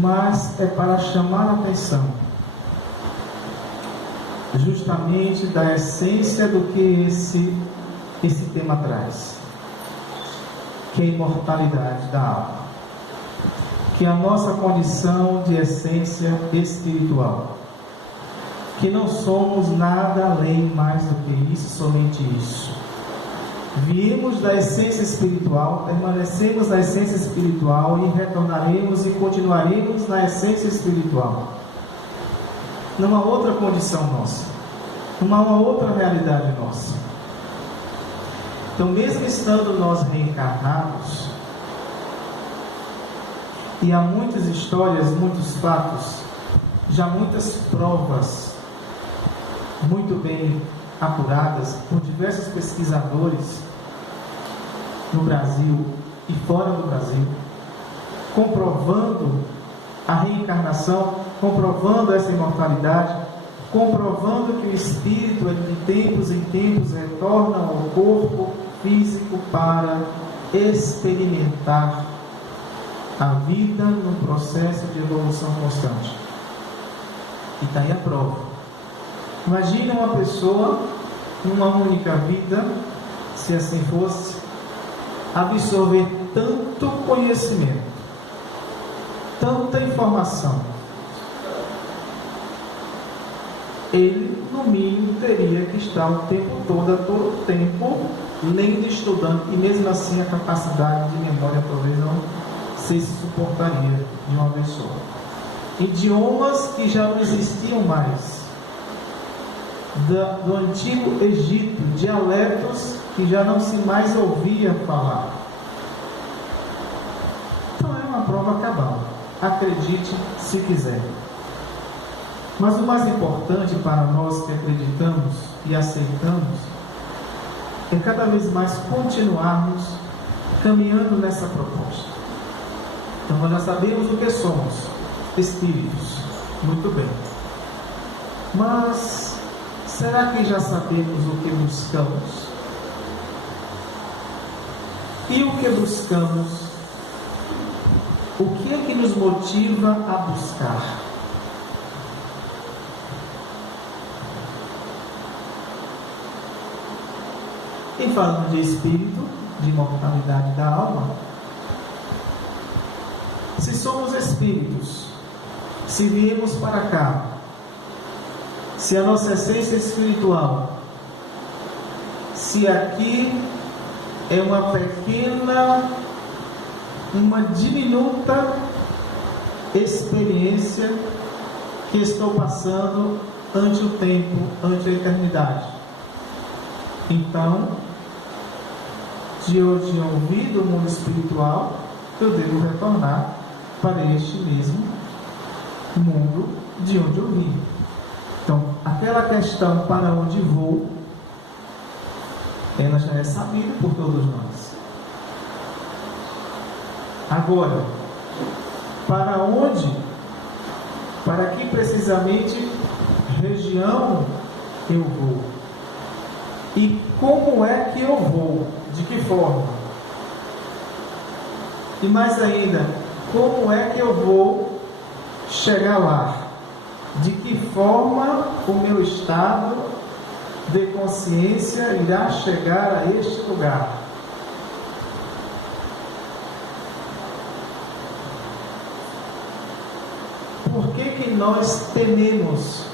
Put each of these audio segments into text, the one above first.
mas é para chamar a atenção justamente da essência do que esse tema traz, que é a imortalidade da alma, que é a nossa condição de essência espiritual, que não somos nada além mais do que isso, somente isso. Viemos da essência espiritual, permanecemos na essência espiritual e retornaremos e continuaremos na essência espiritual. Não há outra condição nossa, não há uma outra realidade nossa. Então, mesmo estando nós reencarnados, e há muitas histórias, muitos fatos, já muitas provas muito bem apuradas por diversos pesquisadores no Brasil e fora do Brasil, comprovando a reencarnação, comprovando essa imortalidade, comprovando que o espírito de tempos em tempos retorna ao corpo físico para experimentar a vida num processo de evolução constante. E está aí a prova. Imagina uma pessoa, numa única vida, se assim fosse, absorver tanto conhecimento, tanta informação. Ele, no mínimo, teria que estar o tempo todo, a todo o tempo, lendo e estudando, e mesmo assim a capacidade de memória talvez não se suportaria de uma vez só. Idiomas que já não existiam mais, do antigo Egito, dialetos que já não se mais ouvia falar. Então é uma prova cabal, acredite se quiser. Mas o mais importante para nós que acreditamos e aceitamos é cada vez mais continuarmos caminhando nessa proposta. Então nós já sabemos o que somos, espíritos, muito bem. Mas será que já sabemos o que buscamos? E o que buscamos? O que é que nos motiva a buscar? E falando de espírito, de imortalidade da alma, se somos espíritos, se viemos para cá, se a nossa essência espiritual, se aqui é uma pequena, uma diminuta experiência que estou passando ante o tempo, ante a eternidade. Então, de onde eu ouvi do mundo espiritual, eu devo retornar para este mesmo mundo de onde eu vim. Então, aquela questão para onde vou, ela já é sabida por todos nós. Agora, para onde? Para que precisamente região eu vou? E como é que eu vou? De que forma? E mais ainda, como é que eu vou chegar lá? De que forma o meu estado de consciência irá chegar a este lugar? Por que nós tememos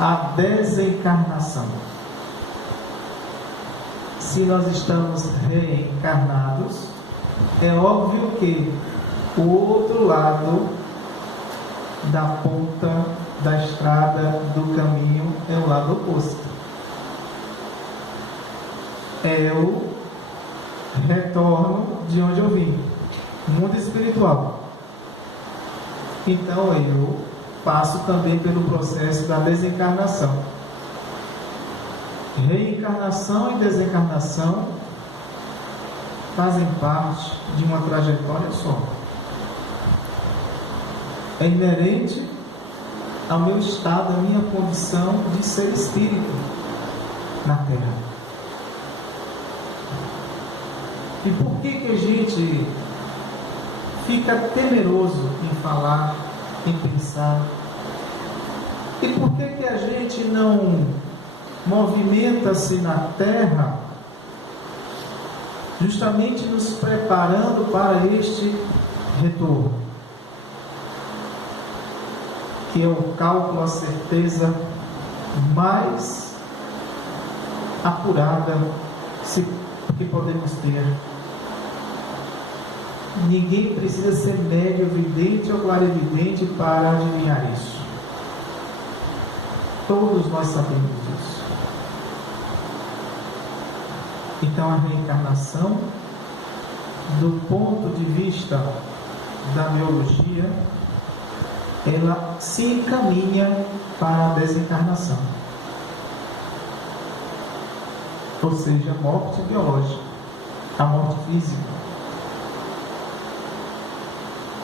a desencarnação? Se nós estamos reencarnados, é óbvio que o outro lado da ponta da estrada, do caminho, é o lado oposto. É o retorno de onde eu vim, mundo espiritual. Então eu passo também pelo processo da desencarnação. Reencarnação e desencarnação fazem parte de uma trajetória só. É inerente ao meu estado, à minha condição de ser espírito na Terra. E por que a gente fica temeroso em falar em pensar. E por que a gente não movimenta-se na terra, justamente nos preparando para este retorno, que é o cálculo, a certeza mais apurada que podemos ter. Ninguém precisa ser médio, vidente ou clarividente para adivinhar isso. Todos nós sabemos disso. Então a reencarnação, do ponto de vista da biologia, ela se encaminha para a desencarnação, ou seja, a morte biológica, a morte física.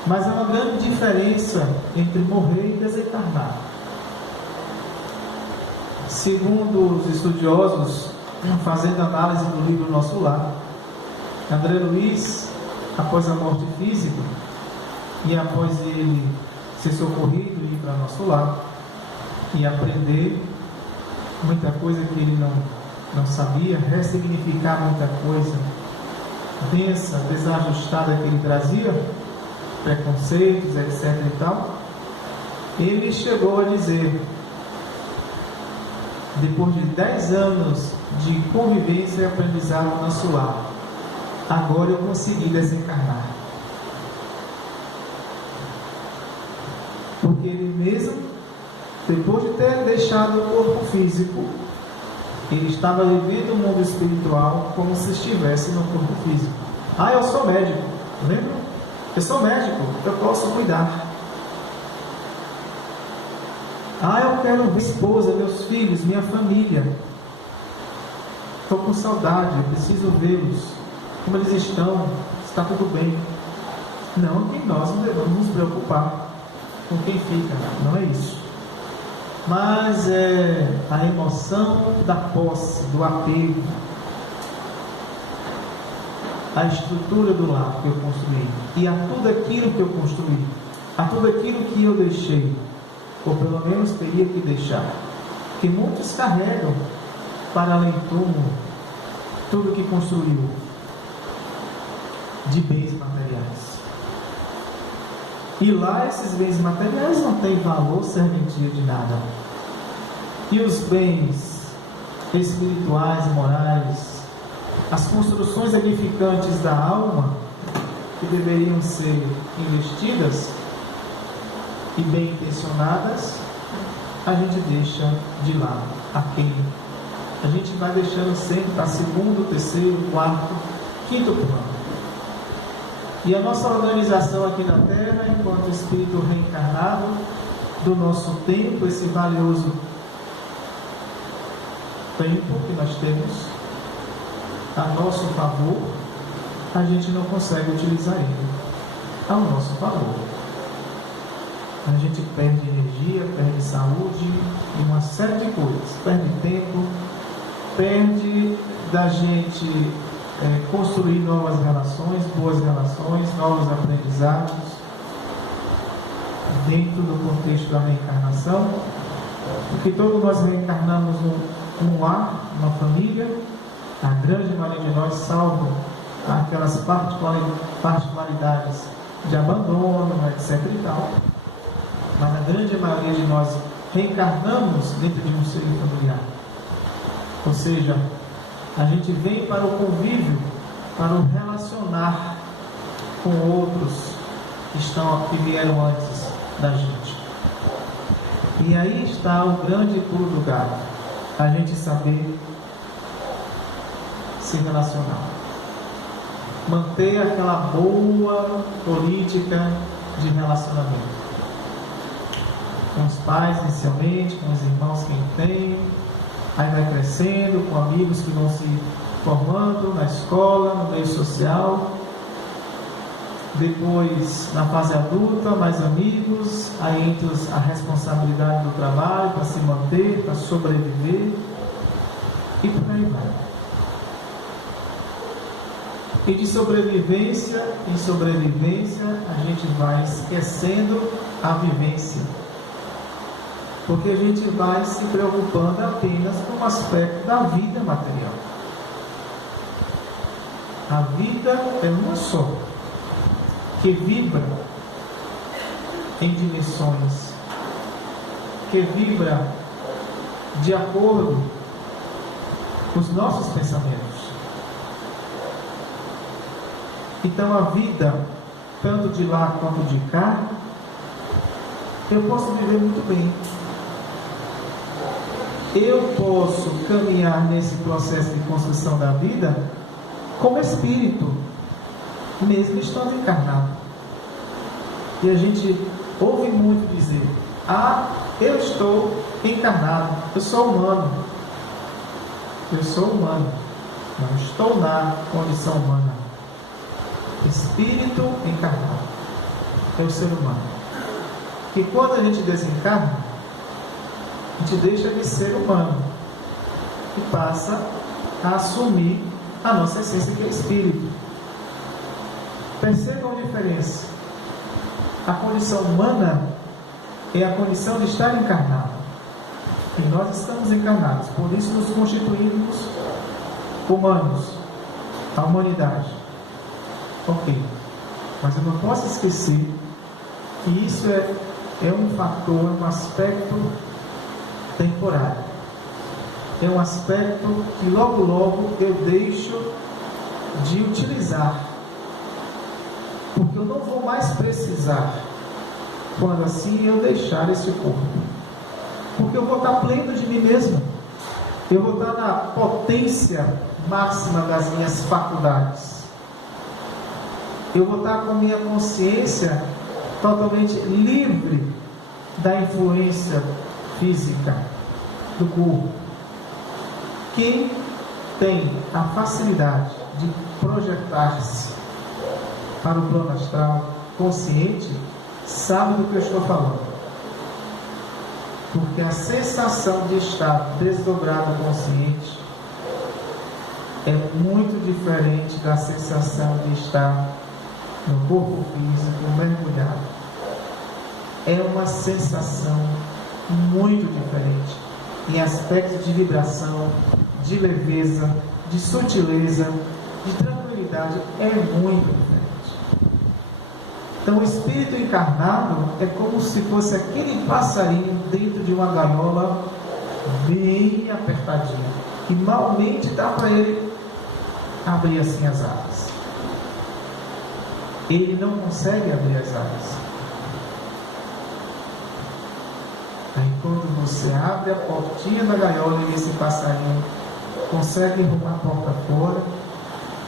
Mas há uma grande diferença entre morrer e desencarnar. Segundo os estudiosos, fazendo análise do livro Nosso Lar, André Luiz, após a morte física e após ele ser socorrido e ir para Nosso Lar e aprender muita coisa que ele não sabia, ressignificar muita coisa densa, desajustada que ele trazia, preconceitos, etc. e tal, ele chegou a dizer, depois de 10 anos de convivência e aprendizado no Nosso Lar, agora eu consegui desencarnar. Porque ele mesmo, depois de ter deixado o corpo físico, ele estava vivendo o mundo espiritual como se estivesse no corpo físico. Ah, eu sou médico, lembra? Eu sou médico, eu posso cuidar. Ah, eu quero ver esposa, meus filhos, minha família. Estou com saudade, eu preciso vê-los. Como eles estão? Está tudo bem? Não, que nós não devemos nos preocupar com quem fica, não é isso. Mas é a emoção da posse, do apego, a estrutura do lar que eu construí, e a tudo aquilo que eu construí, a tudo aquilo que eu deixei, ou pelo menos teria que deixar, que muitos carregam para além do túmulo tudo que construiu de bens materiais. E lá esses bens materiais não têm valor, serventia de nada. E os bens espirituais e morais, as construções edificantes da alma, que deveriam ser investidas e bem intencionadas, a gente deixa de lado. Aquele a gente vai deixando sempre para segundo, terceiro, quarto, quinto plano. E a nossa organização aqui na Terra, enquanto espírito reencarnado do nosso tempo, esse valioso tempo que nós temos a nosso favor, a gente não consegue utilizar ele ao nosso favor. A gente perde energia, perde saúde e uma série de coisas, perde tempo, perde da gente construir novas relações, boas relações, novos aprendizados dentro do contexto da reencarnação, porque todos nós reencarnamos num lar, numa família, a grande maioria de nós, salvo aquelas particularidades de abandono, etc. e tal, mas a grande maioria de nós reencarnamos dentro de um seio familiar. Ou seja, a gente vem para o convívio, para o relacionar com outros que vieram antes da gente. E aí está o grande pulo do gato, a gente saber se relacionar, manter aquela boa política de relacionamento com os pais inicialmente, com os irmãos que tem, aí vai crescendo, com amigos que vão se formando na escola, no meio social, depois na fase adulta, mais amigos, aí entra a responsabilidade do trabalho para se manter, para sobreviver, e por aí vai. E de sobrevivência em sobrevivência, a gente vai esquecendo a vivência. Porque a gente vai se preocupando apenas com o aspecto da vida material. A vida é uma só, que vibra em dimensões, que vibra de acordo com os nossos pensamentos. Então a vida, tanto de lá quanto de cá, eu posso viver muito bem. Eu posso caminhar nesse processo de construção da vida como espírito, mesmo estando encarnado. E a gente ouve muito dizer: eu estou encarnado, eu sou humano. Eu sou humano, não estou na condição humana. Espírito encarnado é o ser humano. E quando a gente desencarna, a gente deixa de ser humano e passa a assumir a nossa essência, que é espírito. Percebam a diferença. A condição humana é a condição de estar encarnado. E nós estamos encarnados, por isso nos constituímos humanos, a humanidade. Ok, mas eu não posso esquecer que isso é um fator, um aspecto temporário. É um aspecto que logo logo eu deixo de utilizar, porque eu não vou mais precisar quando assim eu deixar esse corpo, porque eu vou estar pleno de mim mesmo, eu vou estar na potência máxima das minhas faculdades, eu vou estar com minha consciência totalmente livre da influência física do corpo. Quem tem a facilidade de projetar-se para o plano astral consciente sabe do que eu estou falando, porque a sensação de estar desdobrado consciente é muito diferente da sensação de estar no corpo físico mergulhado. É uma sensação muito diferente em aspectos de vibração, de leveza, de sutileza, de tranquilidade. É muito diferente. Então o espírito encarnado é como se fosse aquele passarinho dentro de uma gaiola bem apertadinha, e malmente dá para ele abrir assim as asas. Ele não consegue abrir as asas. Aí quando você abre a portinha da gaiola e esse passarinho consegue arrumar a porta fora,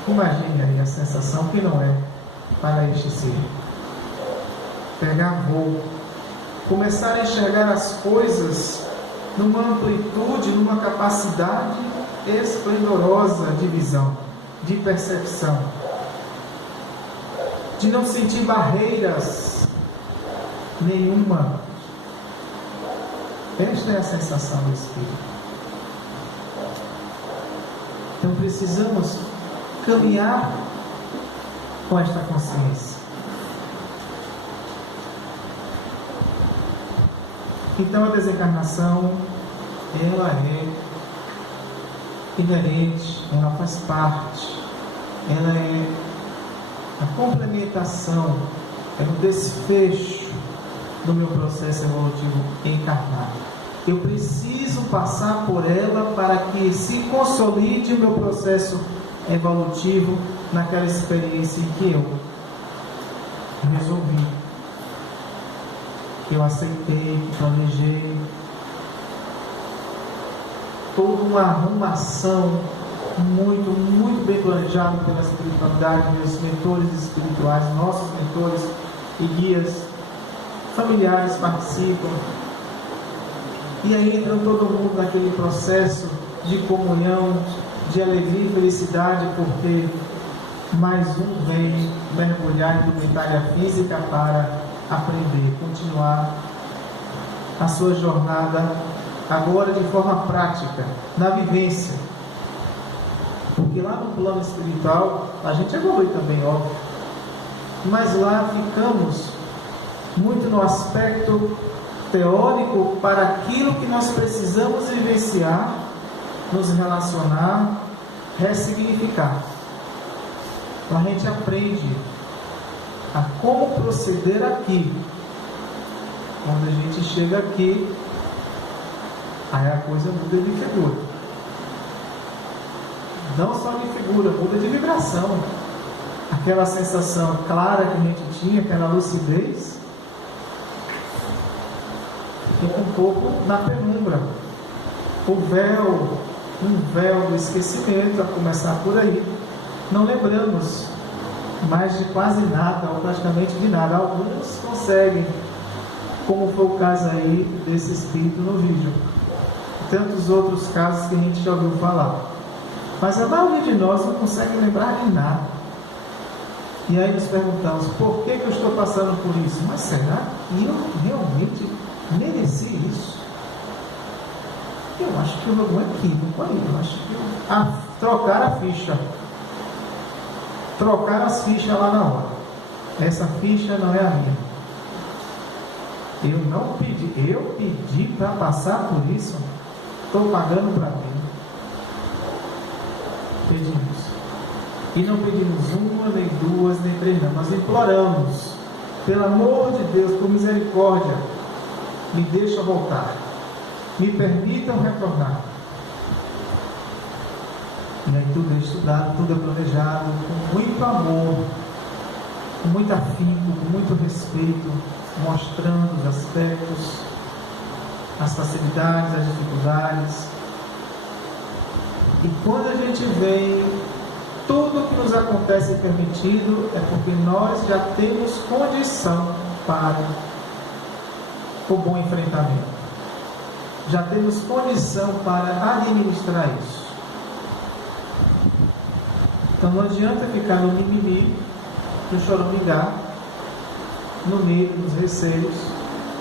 imagine aí a sensação que não é para este ser. Pegar voo, começar a enxergar as coisas numa amplitude, numa capacidade esplendorosa de visão, de percepção, de não sentir barreiras nenhuma. Esta é a sensação do espírito. Então precisamos caminhar com esta consciência. Então a desencarnação, ela é inerente, ela faz parte, ela é a complementação, é o desfecho do meu processo evolutivo encarnado. Eu preciso passar por ela para que se consolide o meu processo evolutivo naquela experiência em que eu resolvi, que eu aceitei, que planejei. Toda uma arrumação muito bem planejada pela espiritualidade, meus mentores espirituais, nossos mentores e guias familiares participam, e aí entra todo mundo naquele processo de comunhão, de alegria e felicidade, porque mais um vem mergulhar em indumentária física para aprender, continuar a sua jornada agora de forma prática, na vivência, porque lá no plano espiritual a gente evolui também, óbvio, mas lá ficamos muito no aspecto teórico para aquilo que nós precisamos vivenciar, nos relacionar, ressignificar. Então a gente aprende a como proceder aqui. Quando a gente chega aqui, aí a coisa muda de figura. Não só de figura, muda de vibração. Aquela sensação clara que a gente tinha, aquela lucidez, fica um pouco na penumbra. O véu, um véu do esquecimento, a começar por aí. Não lembramos mais de quase nada, ou praticamente de nada. Alguns conseguem, como foi o caso aí desse espírito no vídeo. Tantos outros casos que a gente já ouviu falar. Mas a maioria de nós não consegue lembrar de nada. E aí nos perguntamos, por que eu estou passando por isso? Mas será que eu realmente mereci isso? Eu acho que houve algum equívoco aí. Eu acho que trocar a ficha. Trocar as fichas lá na hora. Essa ficha não é a minha. Eu não pedi. Eu pedi para passar por isso. Estou pagando para mim. Pedimos. E não pedimos uma, nem duas, nem três, não. Nós imploramos. Pelo amor de Deus, por misericórdia, me deixa voltar. Me permitam retornar. E aí tudo é estudado, tudo é planejado, com muito amor, com muito afinco, com muito respeito, mostrando os aspectos, as facilidades, as dificuldades. E quando a gente vem, tudo que nos acontece permitido é porque nós já temos condição para o bom enfrentamento. Já temos condição para administrar isso. Então não adianta ficar no mimimi, no choramingar, no medo, nos receios,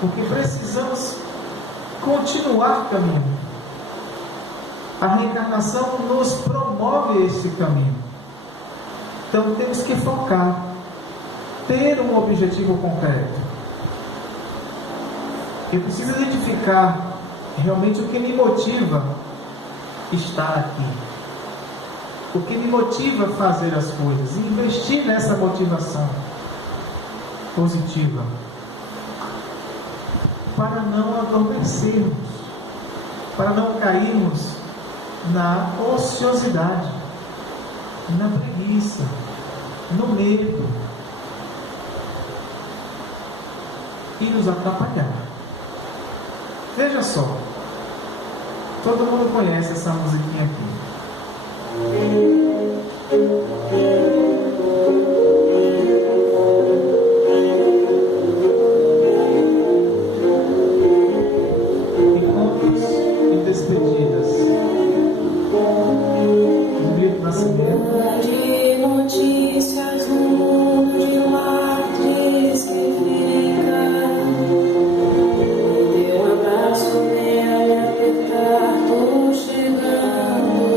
porque precisamos continuar caminhando. A reencarnação nos promove esse caminho. Então temos que focar, ter um objetivo concreto. Eu preciso identificar realmente o que me motiva estar aqui. O que me motiva a fazer as coisas. Investir nessa motivação positiva. Para não adormecermos. Para não cairmos na ociosidade, na preguiça, no medo. E nos atrapalhar. Veja só, todo mundo conhece essa musiquinha aqui. Encontros e despedidas. Livro Nascimento. De notícias no mundo de matriz que fica. Deu um abraço nele, apertar, tô chegando.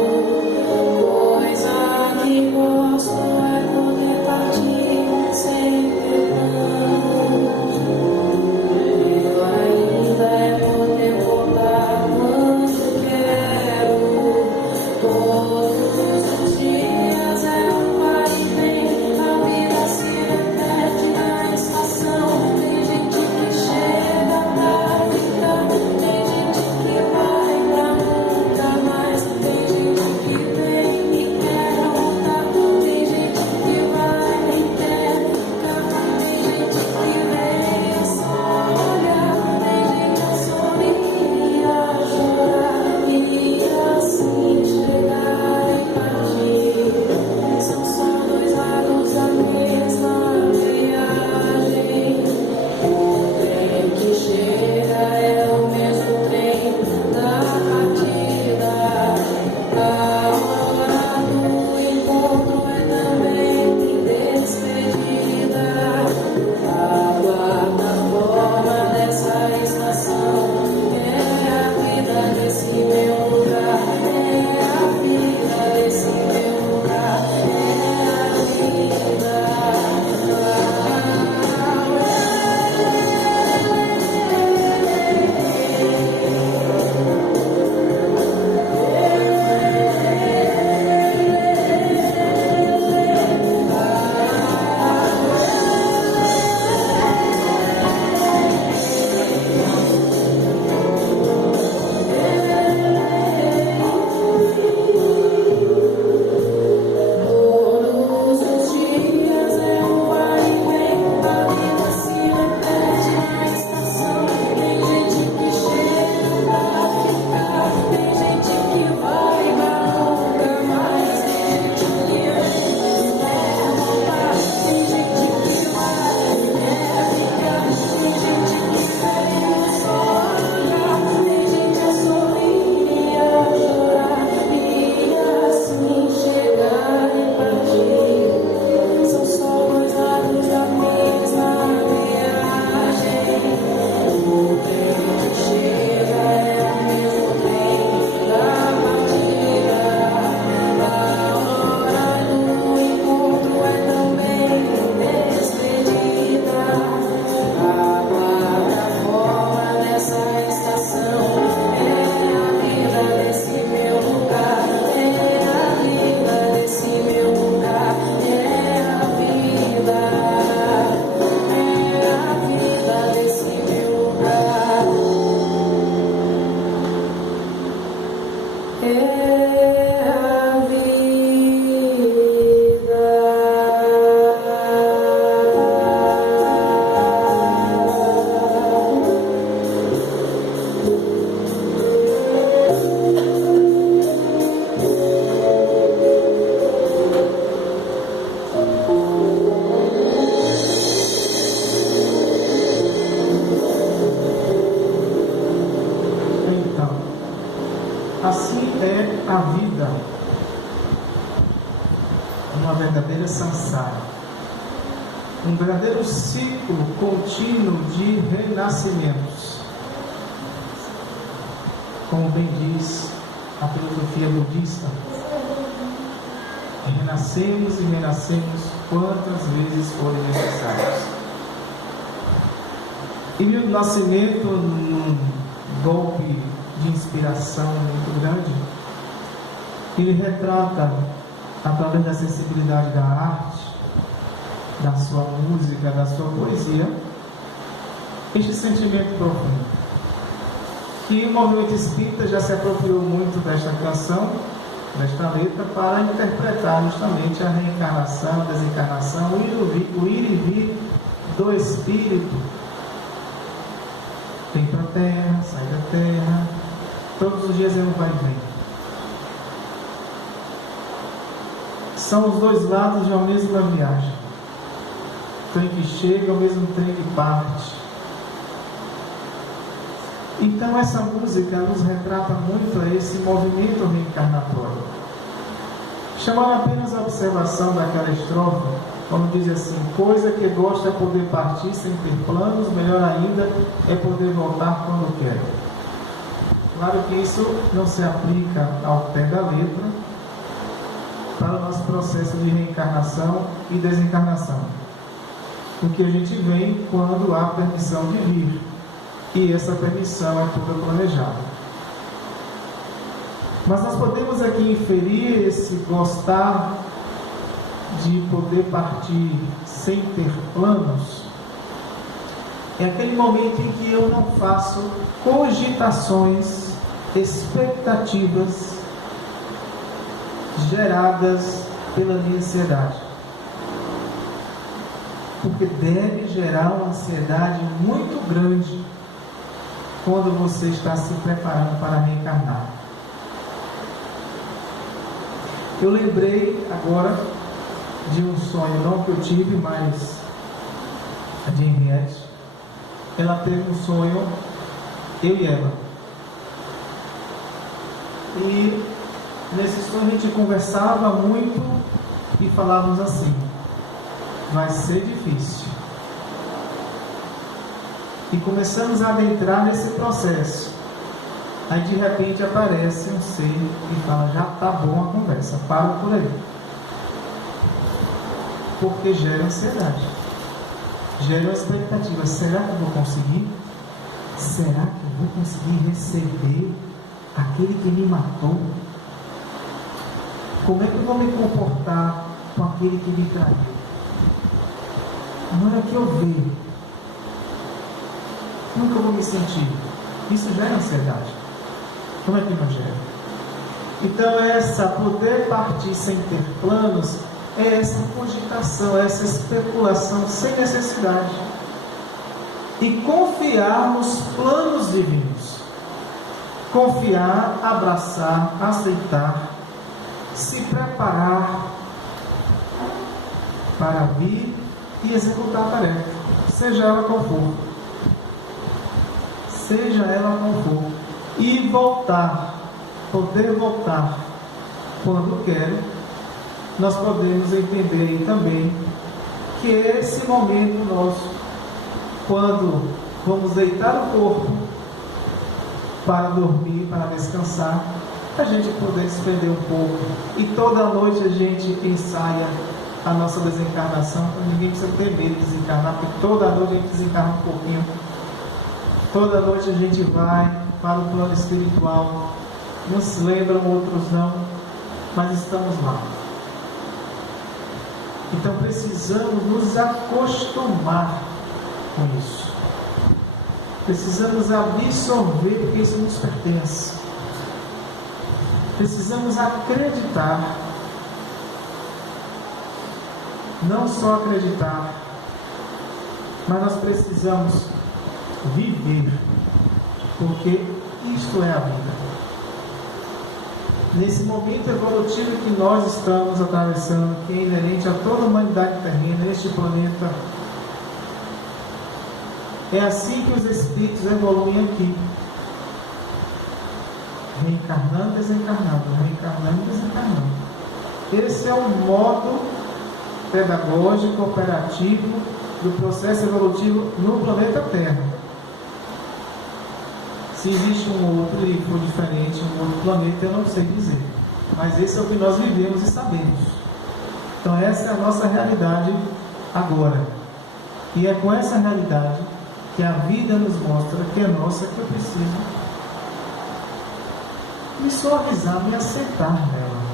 assim é a vida, uma verdadeira samsara, um verdadeiro ciclo contínuo de renascimentos. Como bem diz a filosofia budista, renascemos e renascemos quantas vezes forem necessárias. E meu nascimento, num golpe de inspiração muito grande, ele retrata, através da sensibilidade da arte, da sua música, da sua poesia, este sentimento profundo. Que o movimento espírita já se apropriou muito desta canção, desta letra, para interpretar justamente a reencarnação, a desencarnação, o ir e vir do espírito. Vem para a terra, sai da terra, todos os dias ele vai e vem. São os dois lados de uma mesma viagem. O trem que chega, ao mesmo trem que parte. Então essa música nos retrata muito a esse movimento reencarnatório. Chamando apenas a observação daquela estrofe, quando diz assim: coisa que gosta é poder partir sem ter planos, melhor ainda é poder voltar quando quer. Claro que isso não se aplica ao pé da letra para o nosso processo de reencarnação e desencarnação. O que a gente vem quando há permissão de vir. E essa permissão é toda planejada. Mas nós podemos aqui inferir esse gostar de poder partir sem ter planos. É aquele momento em que eu não faço cogitações, expectativas geradas pela minha ansiedade. Porque deve gerar uma ansiedade muito grande quando você está se preparando para reencarnar. Eu lembrei agora de um sonho, não que eu tive, mas a de Henriette. Ela teve um sonho, eu e ela. E nesse sonho a gente conversava muito e falávamos assim: vai ser difícil. E começamos a adentrar nesse processo. Aí de repente aparece um ser e fala: já está bom a conversa, para por aí. Porque gera ansiedade, gera uma expectativa. Será que eu vou conseguir? Será que eu vou conseguir receber aquele que me matou? Como é que eu vou me comportar com aquele que me traiu? Na hora que eu ver, como que eu vou me sentir? Isso gera ansiedade. Como é que não gera? Então essa poder partir sem ter planos é essa cogitação, essa especulação sem necessidade. E confiar nos planos divinos. Confiar, abraçar, aceitar, se preparar para vir e executar a tarefa, seja ela qual for. Seja ela qual for. E voltar, poder voltar quando quero. Nós podemos entender também que esse momento nosso, quando vamos deitar o corpo para dormir, para descansar, a gente poder desprender um pouco. E toda noite a gente ensaia a nossa desencarnação. Ninguém precisa ter medo de desencarnar, porque toda noite a gente desencarna um pouquinho. Toda noite a gente vai para o plano espiritual. Uns lembram, outros não, mas estamos lá. Então precisamos nos acostumar com isso. Precisamos absorver, porque isso nos pertence. Precisamos acreditar. Não só acreditar, mas nós precisamos viver, porque isto é a vida. Nesse momento evolutivo que nós estamos atravessando, que é inerente a toda a humanidade terrena, neste planeta, é assim que os espíritos evoluem aqui. reencarnando, desencarnando, reencarnando, desencarnando. Esse é o modo pedagógico, operativo do processo evolutivo no planeta Terra. Se existe um outro e for diferente, um outro planeta, eu não sei dizer. Mas esse é o que nós vivemos e sabemos. Então essa é a nossa realidade agora. E é com essa realidade que a vida nos mostra que é nossa, que eu preciso me suavizar, me assentar nela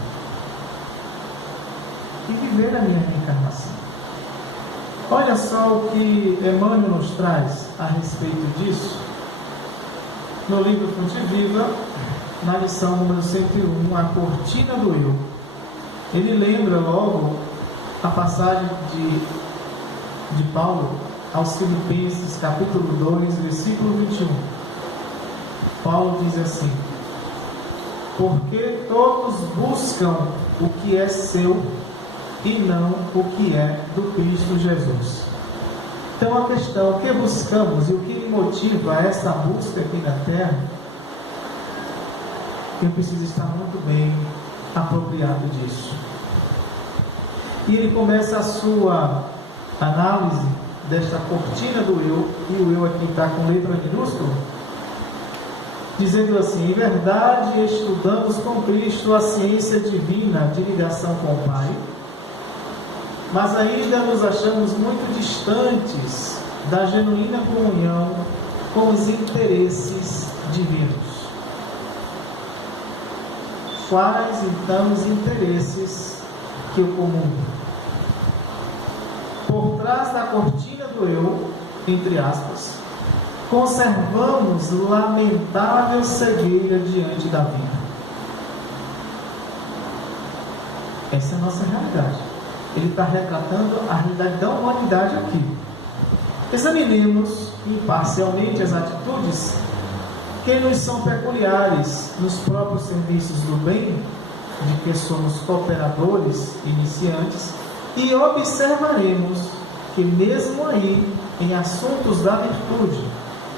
e viver a minha reencarnação. Olha só o que Emmanuel nos traz a respeito disso no livro Fonte Viva, na lição número 101, A Cortina do Eu. Ele lembra logo a passagem de Paulo aos Filipenses, capítulo 2, versículo 21. Paulo diz assim: porque todos buscam o que é seu e não o que é do Cristo Jesus. Então a questão, o que buscamos e o que me motiva a essa busca aqui na Terra, eu preciso estar muito bem apropriado disso. E ele começa a sua análise desta cortina do eu, e o eu aqui está com letra minúscula, dizendo assim: em verdade estudamos com Cristo a ciência divina de ligação com o Pai, mas ainda nos achamos muito distantes da genuína comunhão com os interesses divinos. Quais então os interesses que eu comungo? Por trás da cortina do eu, entre aspas, conservamos lamentável cegueira diante da vida. Essa é a nossa realidade. Ele está retratando a realidade da humanidade aqui. Examinemos imparcialmente as atitudes que nos são peculiares nos próprios serviços do bem, de que somos cooperadores iniciantes, e observaremos que mesmo aí, em assuntos da virtude,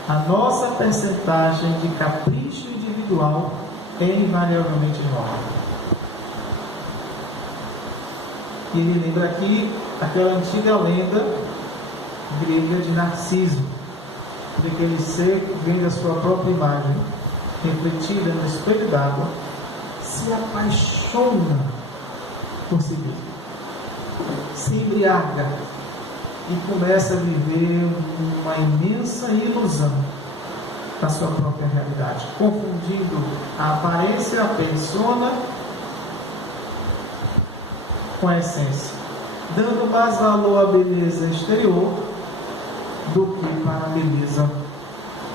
a nossa percentagem de capricho individual é invariavelmente enorme. E ele lembra aqui aquela antiga lenda grega de Narciso, daquele ser que vendo a sua própria imagem refletida no espelho d'água, se apaixona por si mesmo, se embriaga e começa a viver uma imensa ilusão da sua própria realidade, confundindo a aparência, a persona com a essência, dando mais valor à beleza exterior do que para a beleza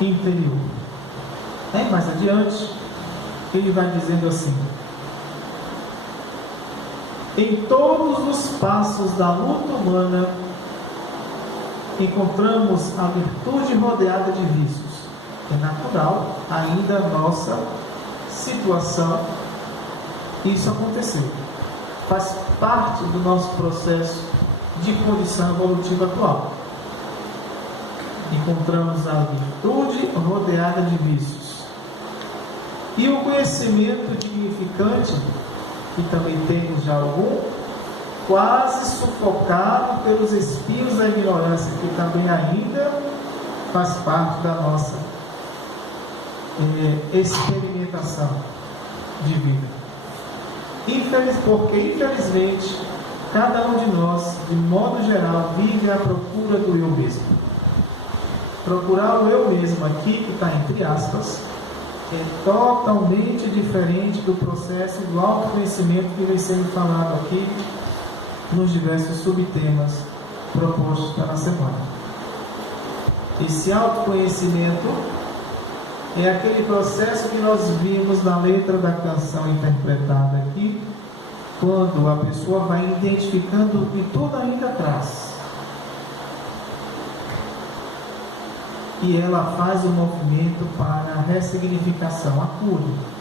interior. Mais adiante, ele vai dizendo assim: em todos os passos da luta humana encontramos a virtude rodeada de vícios. É natural ainda a nossa situação isso aconteceu. Faz parte do nosso processo de condição evolutiva atual. Encontramos a virtude rodeada de vícios. E o conhecimento dignificante, que também temos já algum, quase sufocado pelos espinhos da ignorância, que também ainda faz parte da nossa experimentação de vida. Porque infelizmente cada um de nós, de modo geral, vive à procura do eu mesmo. Procurar o eu mesmo aqui, que está entre aspas, é totalmente diferente do processo do autoconhecimento que vem sendo falado aqui nos diversos subtemas propostos para a semana. Esse autoconhecimento é aquele processo que nós vimos na letra da canção interpretada aqui, quando a pessoa vai identificando o que tudo ainda traz. E ela faz o movimento para a ressignificação, a cura.